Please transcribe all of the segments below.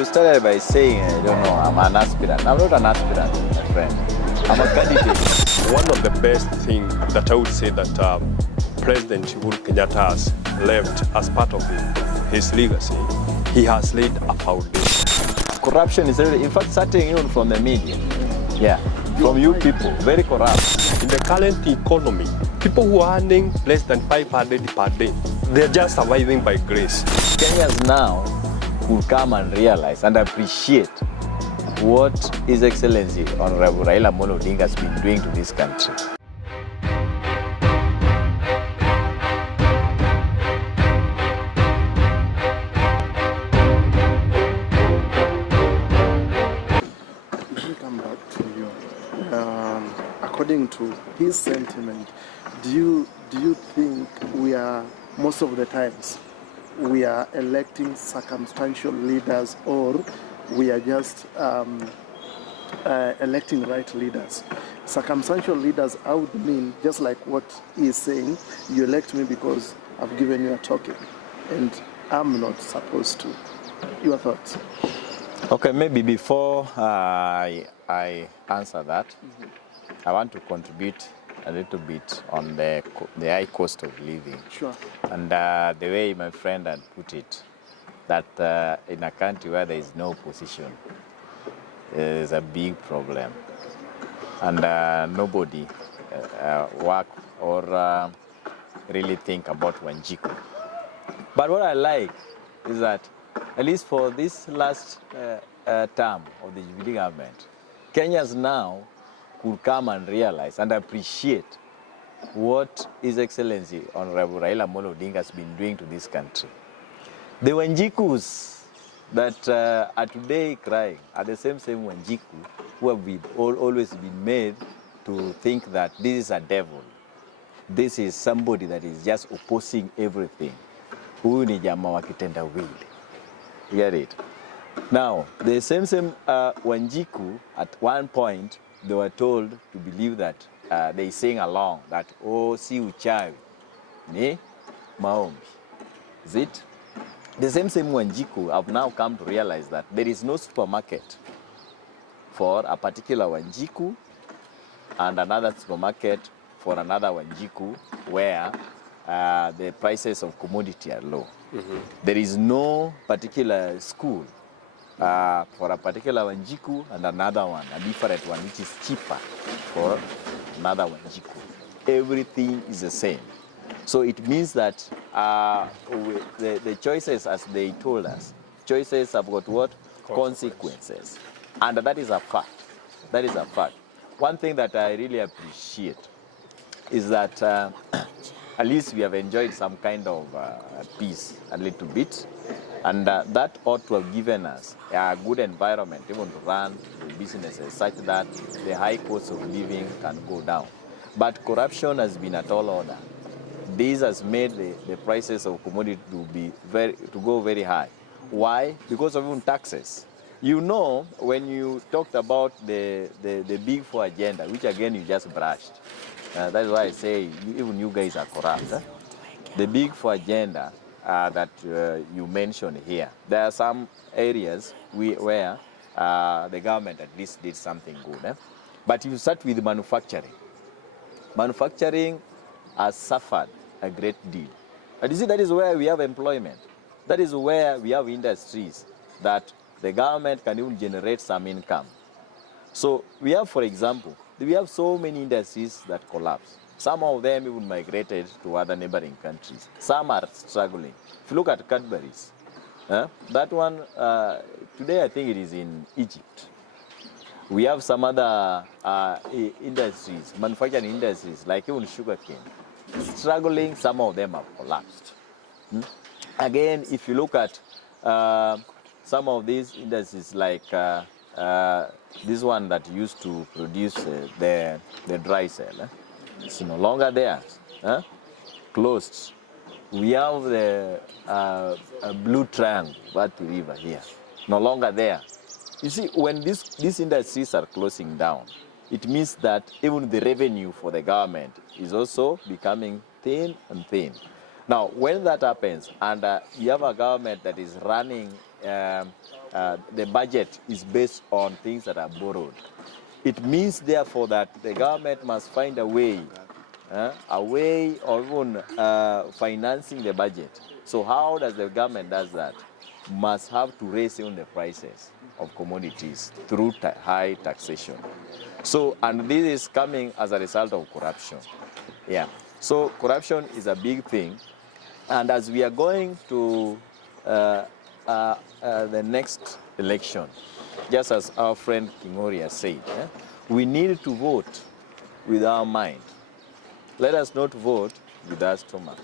you started by saying, I don't know, I'm an aspirant. I'm not an aspirant, my friend. I'm a candidate. One of the best things that I would say that President Uhuru Kenyatta has left as part of his legacy, he has laid a foundation. Corruption is really, in fact, starting even from the media. Yeah, from you people, very corrupt. In the current economy, people who are earning less than 500 per day, they're just surviving by grace. Kenyans now will come and realize and appreciate what His Excellency Honorable Raila Amolo Odinga has been doing to this country. Let me come back to you. According to his sentiment, do you think we are, most of the times, we are electing circumstantial leaders, or we are just electing right leaders? Circumstantial leaders, I would mean, just like what he is saying, you elect me because I've given you a token, and I'm not supposed to. Your thoughts? Okay, maybe before I answer that, I want to contribute a little bit on the high cost of living. Sure. And the way my friend had put it, that in a country where there is no opposition, is a big problem. And nobody work or really think about Wanjiku. But what I like is that, at least for this last term of the Jubilee government, Kenyans now could come and realize and appreciate what His Excellency Honorable Raila Amolo Odinga has been doing to this country. The Wanjikus that are today crying are the same Wanjiku who have always been made to think that this is a devil. This is somebody that is just opposing everything. Huyu ni jamaa wa kitendawili. Get it? Now, the same Wanjiku, at one point, they were told to believe that they sing along that, oh, si uchawi, ni maombi. Is it? The same Wanjiku have now come to realize that there is no supermarket for a particular Wanjiku and another supermarket for another Wanjiku where the prices of commodity are low. There is no particular school for a particular Wanjiku and another one, a different one, which is cheaper for another Wanjiku. Everything is the same. So it means that the choices, as they told us, choices have got what? Consequences. And that is a fact. That is a fact. One thing that I really appreciate is that at least we have enjoyed some kind of peace a little bit. And that ought to have given us a good environment even to run businesses such that the high cost of living can go down. But corruption has been at all order. This has made the prices of commodity to go very high. Why? Because of even taxes. You know, when you talked about the Big Four agenda, which again you just brushed, that's why I say even you guys are corrupt. The Big Four agenda that you mentioned here, there are some areas where the government at least did something good. But you start with manufacturing. Manufacturing has suffered a great deal. And you see, that is where we have employment. That is where we have industries that the government can even generate some income. So we have, for example, we have so many industries that collapse. Some of them even migrated to other neighboring countries. Some are struggling. If you look at Cadbury's, that one, today I think it is in Egypt. We have some other industries, manufacturing industries, like even sugarcane. Struggling, some of them have collapsed. Again, if you look at some of these industries, like this one that used to produce the dry cell, it's no longer there, closed. We have the Blue Triangle, Vati River here, no longer there. You see, when these industries are closing down, it means that even the revenue for the government is also becoming thin and thin. Now, when that happens, and you have a government that is running, the budget is based on things that are borrowed, it means, therefore, that the government must find a way of even financing the budget. So how does the government does that? Must have to raise on the prices of commodities through high taxation. So, and this is coming as a result of corruption. Yeah. So corruption is a big thing. And as we are going to the next election, just as our friend Kingoria said, we need to vote with our mind. Let us not vote with our stomach.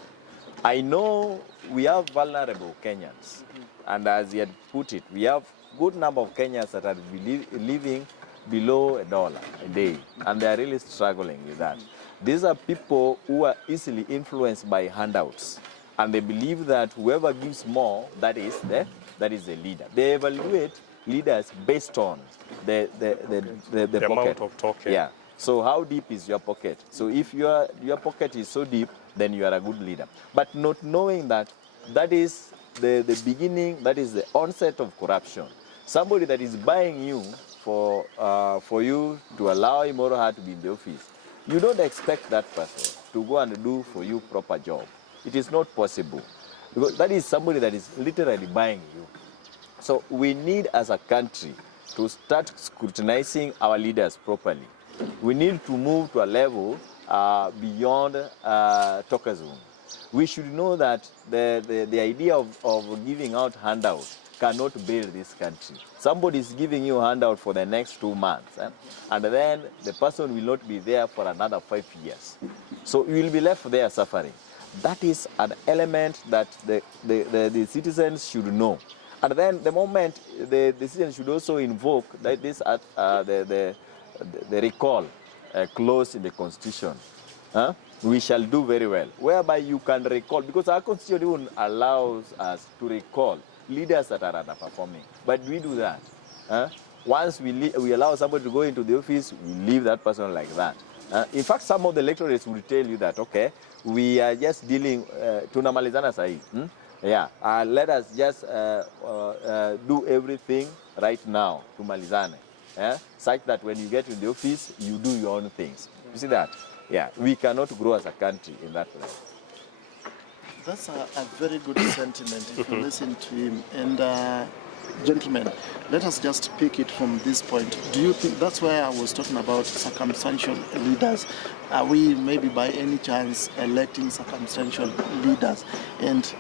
I know we have vulnerable Kenyans, and as he had put it, we have good number of Kenyans that are living below $1 a day, and they are really struggling with that. These are people who are easily influenced by handouts, and they believe that whoever gives more, that is the leader. They evaluate leaders based on the pocket. Amount of token. Yeah. So how deep is your pocket? So if your pocket is so deep, then you are a good leader. But not knowing that that is the beginning, that is the onset of corruption. Somebody that is buying you for you to allow him or her to be in the office, you don't expect that person to go and do for you proper job. It is not possible, because that is somebody that is literally buying you. So we need, as a country, to start scrutinizing our leaders properly. We need to move to a level beyond tokenism. We should know that the idea of giving out handouts cannot build this country. Somebody is giving you a handout for the next 2 months, and then the person will not be there for another 5 years. So you will be left there suffering. That is an element that the citizens should know. And then the moment the citizens should also invoke that this the recall clause in the Constitution. We shall do very well, whereby you can recall, because our Constitution even allows us to recall leaders that are underperforming. But we do that. Once we allow somebody to go into the office, we leave that person like that. In fact, some of the electorates will tell you that, okay, we are just dealing, tunamalizana sahi. Yeah, let us just do everything right now, tumalizane. Such that when you get in the office, you do your own things. You see that? Yeah, we cannot grow as a country in that way. That's a very good sentiment if you listen to him. And gentlemen, let us just pick it from this point. Do you think that's why I was talking about circumstantial leaders? Are we maybe by any chance electing circumstantial leaders? And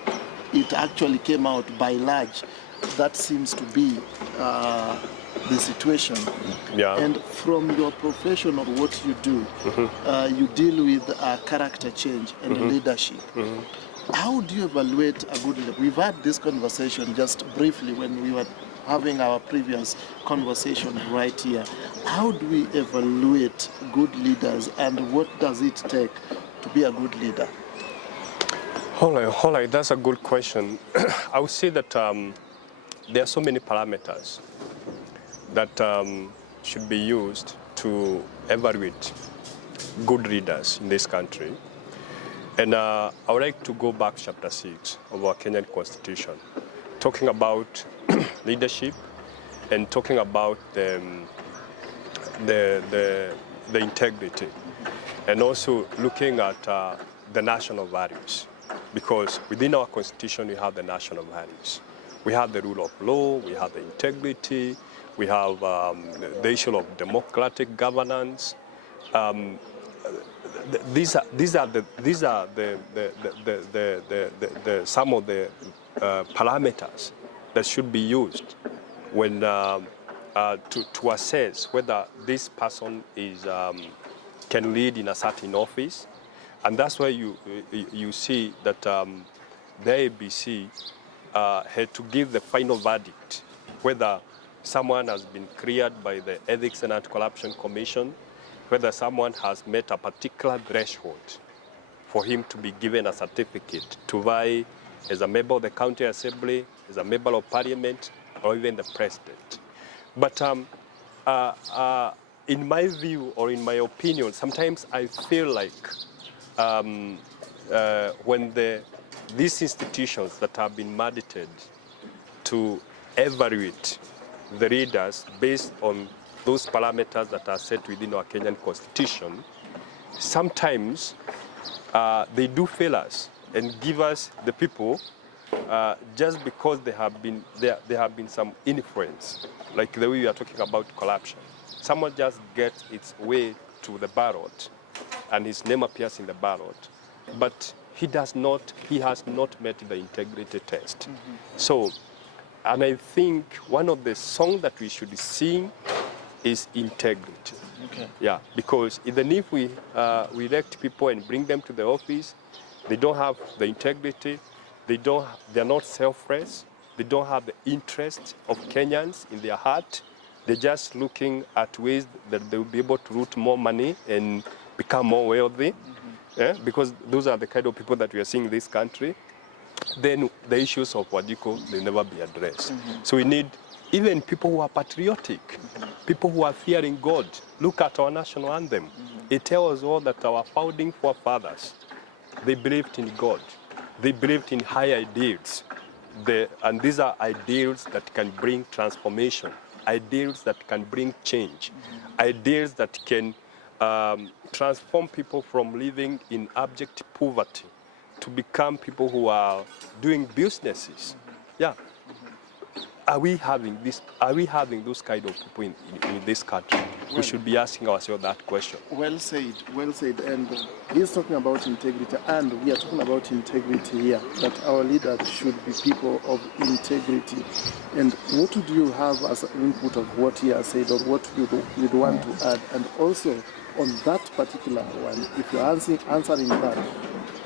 it actually came out by large. That seems to be the situation. Yeah. And from your profession or what you do, you deal with character change and leadership. How do you evaluate a good leader? We've had this conversation just briefly when we were having our previous conversation right here. How do we evaluate good leaders, and what does it take to be a good leader? All right, that's a good question. I would say that there are so many parameters that should be used to evaluate good leaders in this country. And I would like to go back to chapter 6 of our Kenyan Constitution, talking about leadership and talking about the integrity, and also looking at the national values. Because within our Constitution, we have the national values. We have the rule of law, we have the integrity, we have the issue of democratic governance. These are some of the parameters that should be used when to assess whether this person is can lead in a certain office. And that's why you see that the ABC had to give the final verdict whether someone has been cleared by the Ethics and Anti-Corruption Commission, whether someone has met a particular threshold for him to be given a certificate to vie as a member of the county assembly, as a member of parliament, or even the president. But in my view, or in my opinion, sometimes I feel like when the these institutions that have been mandated to evaluate the leaders based on those parameters that are set within our Kenyan constitution, sometimes they do fail us and give us the people just because there have been some influence, like the way we are talking about corruption. Someone just gets its way to the ballot and his name appears in the ballot, but he has not met the integrity test. So, and I think one of the songs that we should sing is integrity. Okay. Yeah, because even if we elect people and bring them to the office, they don't have the integrity, they're not selfless, they don't have the interest of Kenyans in their heart. They're just looking at ways that they will be able to root more money and become more wealthy. Yeah? Because those are the kind of people that we are seeing in this country. Then the issues of Wajiko, they'll never be addressed. So we need even people who are patriotic, people who are fearing God. Look at our national anthem. It tells us all that our founding forefathers, they believed in God. They believed in high ideals. And these are ideals that can bring transformation, ideals that can bring change, ideals that can transform people from living in abject poverty to become people who are doing businesses. Yeah. Are we having those kind of people in this country? We should be asking ourselves that question. Well said, well said. And he's talking about integrity, and we are talking about integrity here, that our leaders should be people of integrity. And what would you have as an input of what he has said, or what you'd want to add? And also, on that particular one, if you're answering that,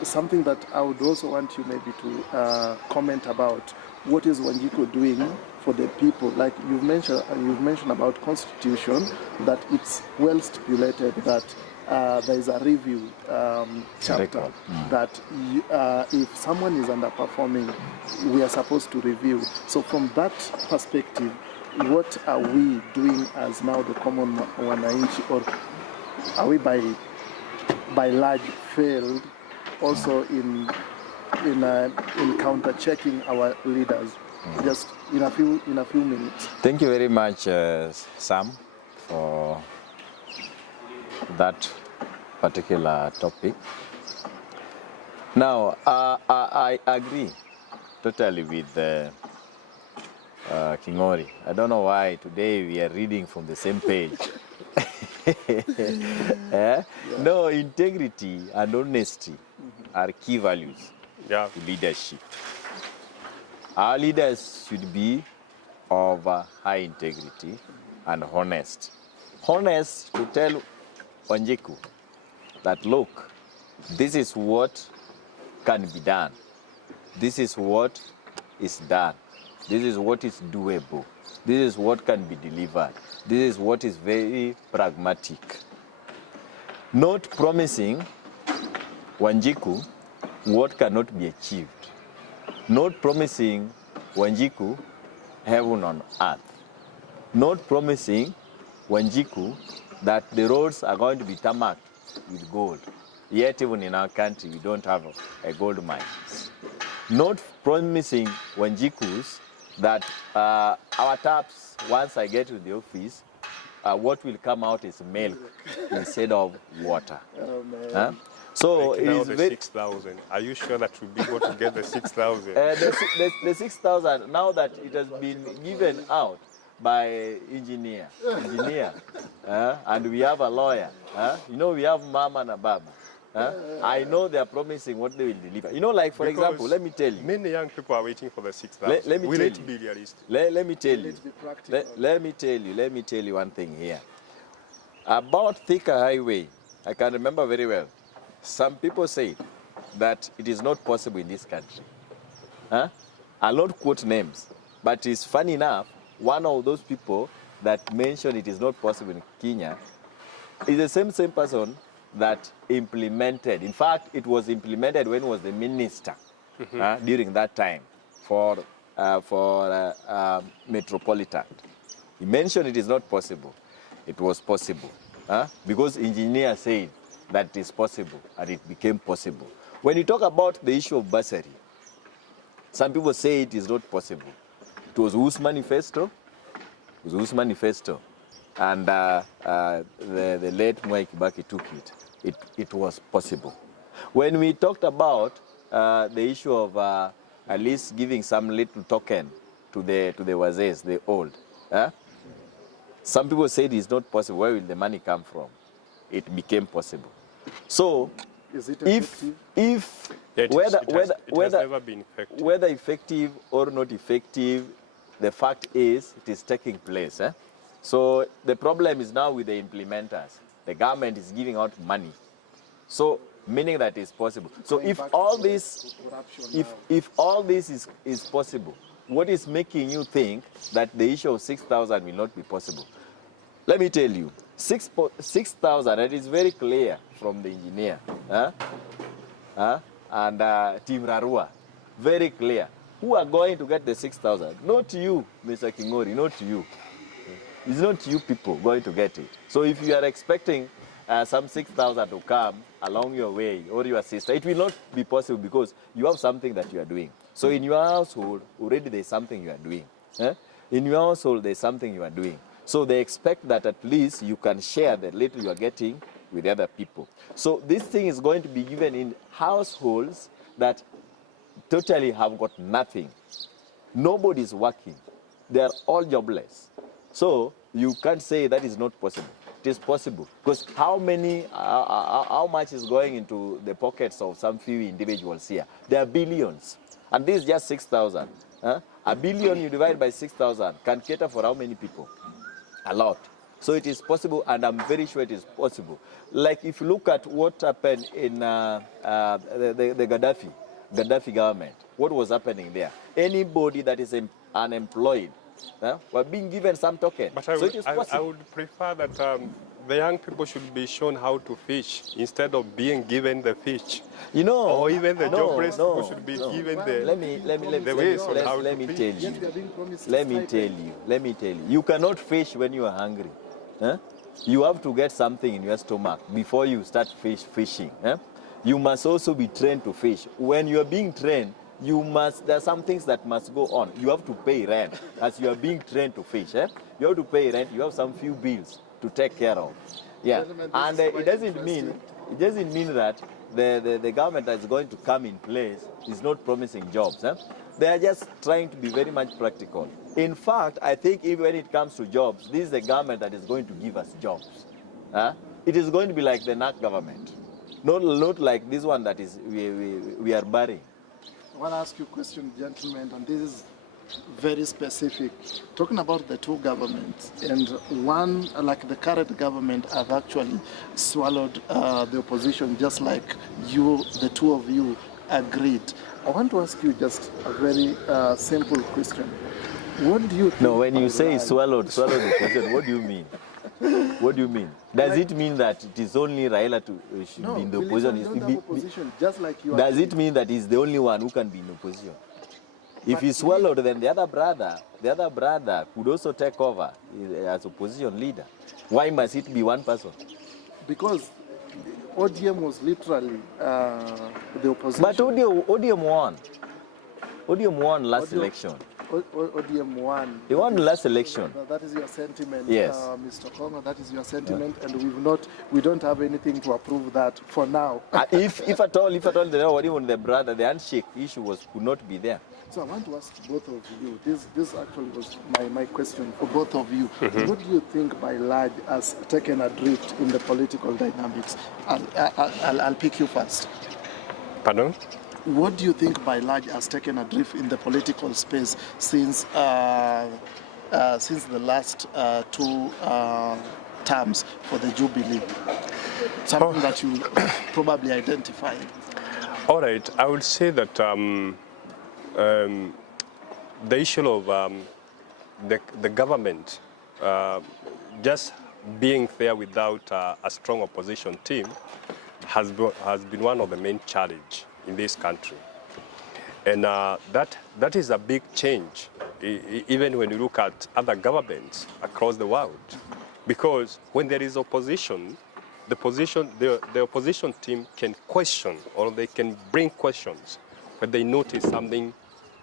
something that I would also want you maybe to comment about, what is Wanjiku doing for the people? Like you've mentioned about constitution, that it's well stipulated that there is a review chapter that if someone is underperforming, we are supposed to review. So from that perspective, what are we doing as now the common wananchi, or are we by large failed also in counter checking our leaders? Just in a few minutes. Thank you very much, Sam, for that particular topic. Now, I agree totally with Kingori. I don't know why today we are reading from the same page. No, integrity and honesty are key values to leadership. Our leaders should be of high integrity and honest. Honest to tell Wanjiku that, look, this is what can be done. This is what is done. This is what is doable. This is what can be delivered. This is what is very pragmatic. Not promising Wanjiku what cannot be achieved. Not promising Wanjiku heaven on earth. Not promising Wanjiku that the roads are going to be tarmacked with gold. Yet even in our country, we don't have a gold mine. Not promising Wanjikus that our taps, once I get to the office, what will come out is milk instead of water. Oh, man. So it is 6,000. Are you sure that we'll be able to get the 6,000? The 6,000, now that it has been given out by engineer, and we have a lawyer. You know, we have mama and baba. I know they are promising what they will deliver. You know, like for example, let me tell you. Many young people are waiting for the 6,000. Let me will tell it you. be realistic? Let me tell you. Let's be practical. Let me tell you one thing here. About Thika Highway, I can remember very well. Some people say that it is not possible in this country. I'll not quote names, but it's funny enough, one of those people that mentioned it is not possible in Kenya is the same person that implemented. In fact, it was implemented when he was the minister during that time for Metropolitan. He mentioned it is not possible. It was possible because engineers said that it is possible, and it became possible. When you talk about the issue of bursary, Some people say it is not possible. It was whose manifesto? It was whose manifesto? And the late Mwai Kibaki took it. It was possible. When we talked about the issue of at least giving some little token to the wazees, the old, some people said it's not possible. Where will the money come from? It became possible. So, Is it if Yeah, it has never been effective. whether effective or not effective, the fact is it is taking place. So the problem is now with the implementers. The government is giving out money. So meaning that it's possible. So Going if back all to this, corruption if now. if all this is possible, what is making you think that the issue of 6,000 will not be possible? Let me tell you, 6,000, it is very clear from the engineer and Team Rarua, very clear. Who are going to get the 6,000? Not you, Mr. Kingori, not you. It's not you people going to get it. So if you are expecting some 6,000 to come along your way or your sister, it will not be possible because you have something that you are doing. So in your household, already there's something you are doing. In your household, there's something you are doing. So they expect that at least you can share the little you are getting with other people. So this thing is going to be given in households that totally have got nothing. Nobody is working. They are all jobless. So you can't say that is not possible. It is possible because how much is going into the pockets of some few individuals here? There are billions, and this is just 6,000. A billion you divide by 6,000 can cater for how many people? A lot. So it is possible, and I'm very sure it is possible. Like if you look at what happened in the Gaddafi government, what was happening there? Anybody that is unemployed were being given some token. But So it is possible. I would prefer that the young people should be shown how to fish instead of being given the fish. You know, Or even the jobless people should be given the Let me the ways on how let to me fish. tell Yet you. we are being promised Let me stipend. tell you. You cannot fish when you are hungry. You have to get something in your stomach before you start fishing. You must also be trained to fish. When you are being trained, there are some things that must go on. You have to pay rent as you are being trained to fish. You have to pay rent. You have some few bills to take care of. Yeah, Gentlemen, this and is it quite doesn't mean that the government that is going to come in place is not promising jobs. They are just trying to be very much practical. In fact, I think even when it comes to jobs, this is the government that is going to give us jobs. It is going to be like the NAC government, not like this one that is we are burying. I want to ask you a question, gentlemen, and this is very specific. Talking about the two governments, and one, like the current government, have actually swallowed the opposition, just like you, the two of you, agreed. I want to ask you just a very simple question. What do you think? No, when you say Raj- swallowed the question, what do you mean? What do you mean? Does it mean that it is only Raila should No, be in the we literally opposition? don't have opposition, just like you. Does agreed. it mean that he's the only one who can be in opposition? If But he swallowed, then the other brother could also take over as opposition leader. Why must it be one person? Because ODM was literally the opposition. But ODM won. ODM won last ODM election. ODM won. He won last election. That is your sentiment, Yes. Mr. Kongo. That is your sentiment, and we don't have anything to approve that for now. If at all, even the brother, the handshake issue could not be there. So I want to ask both of you. This actually was my question for both of you. Mm-hmm. What do you think, by large, has taken a drift in the political dynamics? I'll pick you first. Pardon? What do you think, by large, has taken a drift in the political space since the last two terms for the Jubilee? Something that you probably identify. All right, I would say that the issue of the government just being there without a strong opposition team has been one of the main challenges in this country. And that is a big change, even when you look at other governments across the world. Because when there is opposition, the opposition team can question, or they can bring questions when they notice something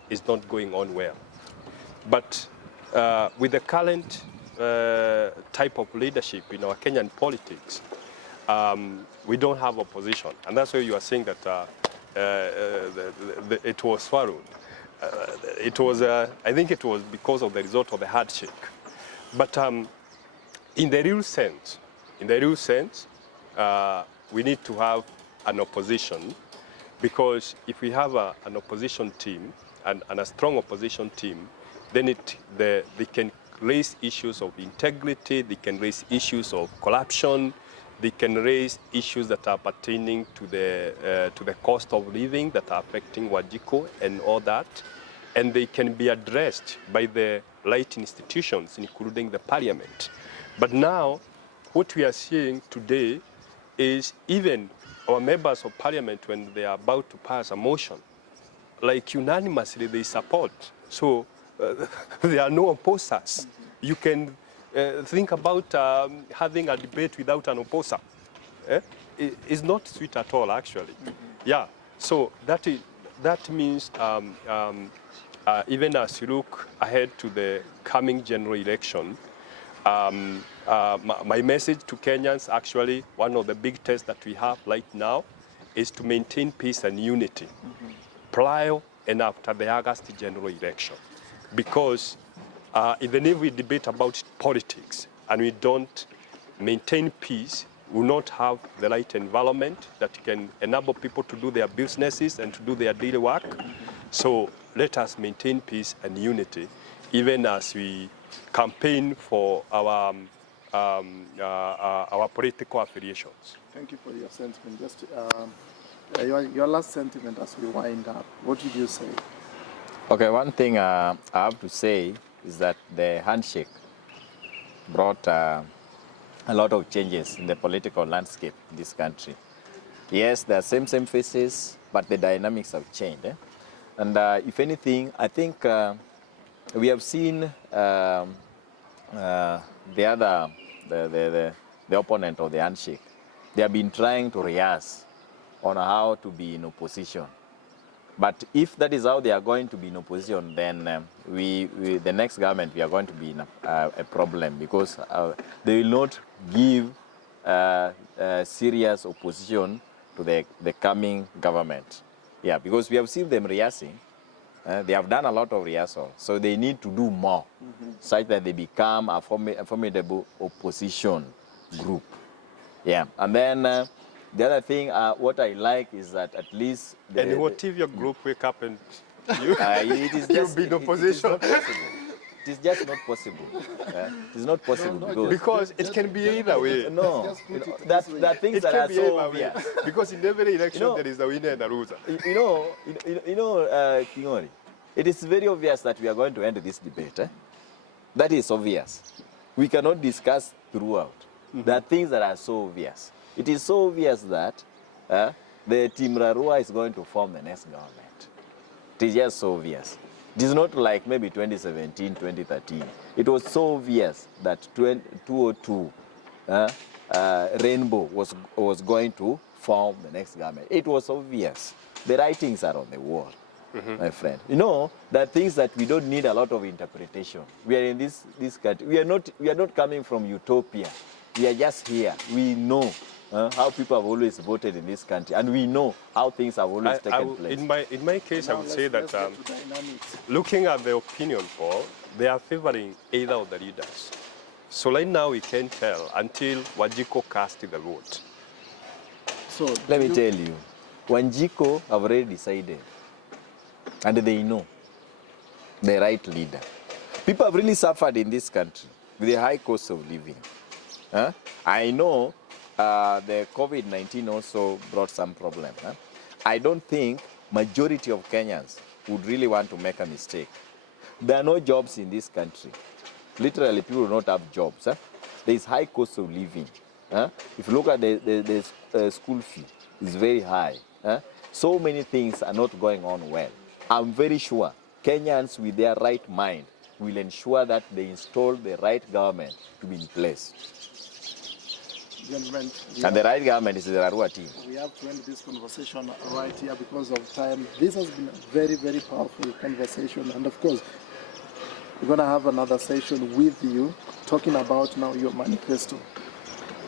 is not going on well. But with the current type of leadership in our Kenyan politics, we don't have opposition. And that's why you are saying that it was swallowed. I think it was because of the result of the handshake. But in the real sense, we need to have an opposition, because if we have an opposition team and a strong opposition team, then they can raise issues of integrity, they can raise issues of corruption, they can raise issues that are pertaining to the cost of living that are affecting Wajiko and all that, and they can be addressed by the right institutions, including the parliament. But now, what we are seeing today is even our members of parliament, when they are about to pass a motion, like unanimously they support. So there are no opposers. You can think about having a debate without an opposer. It's not sweet at all, actually. Yeah, so that means even as you look ahead to the coming general election, my message to Kenyans, actually, one of the big tests that we have right now is to maintain peace and unity prior and after the August general election. Because even if we debate about politics and we don't maintain peace, we will not have the right environment that can enable people to do their businesses and to do their daily work. So let us maintain peace and unity, even as we campaign for our political affiliations. Thank you for your sentiment. Just your last sentiment as we wind up. What did you say? Okay, one thing I have to say is that the handshake brought a lot of changes in the political landscape in this country. Yes, there are same faces, but the dynamics have changed. And if anything, I think we have seen the opponent of the handshake. They have been trying to rehearse on how to be in opposition. But if that is how they are going to be in opposition, then the next government, we are going to be in a problem, because they will not give serious opposition to the coming government. Yeah, because we have seen them rehearsing. They have done a lot of rehearsal, so they need to do more, such that they become a formidable opposition group. Yeah, and then the other thing, what I like is that at least... And what if your group wake up and it is you'll be in opposition? It is just not possible. It is not possible because it can be either way. No, there are things that are so obvious. Because in every election there is a winner and a loser. Kingori, it is very obvious that we are going to end this debate. That is obvious. We cannot discuss throughout. There are things that are so obvious. It is so obvious that the Team Rarua is going to form the next government. It is just so obvious. It is not like maybe 2017, 2013. It was so obvious that 2002 Rainbow was going to form the next government. It was obvious. The writings are on the wall, my friend. You know, there are things that we don't need a lot of interpretation. We are in this country. We are not coming from utopia. We are just here. We know how people have always voted in this country, and we know how things have always taken place. In my case, I would say that looking at the opinion poll, they are favoring either of the leaders. So right now we can't tell until Wajiko cast the vote. So let me tell you, Wanjiko have already decided, and they know the right leader. People have really suffered in this country with the high cost of living. I know the COVID-19 also brought some problem. I don't think majority of Kenyans would really want to make a mistake. There are no jobs in this country. Literally, people do not have jobs. There is high cost of living. If you look at the school fee, it's very high. So many things are not going on well. I'm very sure Kenyans with their right mind will ensure that they install the right government to be in place. gentlemen, And the right government is the Rarua team. we have to end this conversation right here because of time. This has been a very, very powerful conversation, and of course, we're going to have another session with you talking about now your manifesto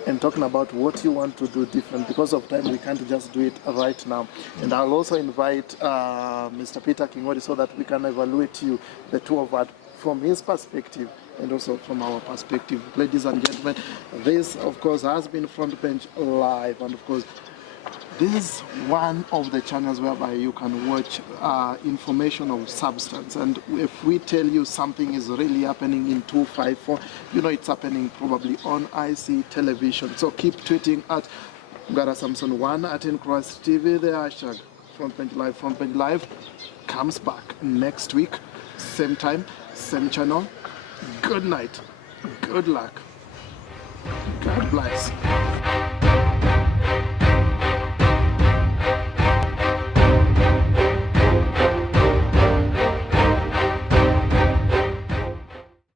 and talking about what you want to do different. Because of time, we can't just do it right now. And I'll also invite Mr. Peter Kingori so that we can evaluate you, the two of us, from his perspective and also from our perspective. Ladies and gentlemen, this, of course, has been Front Bench Live. And of course, this is one of the channels whereby you can watch information of substance. And if we tell you something is really happening in 254, you know it's happening probably on IC television. So keep tweeting at Gara Samson 1 at Incross TV. The hashtag Front Bench Live. Front Bench Live comes back next week, same time, same channel. Good night. Good luck. God bless.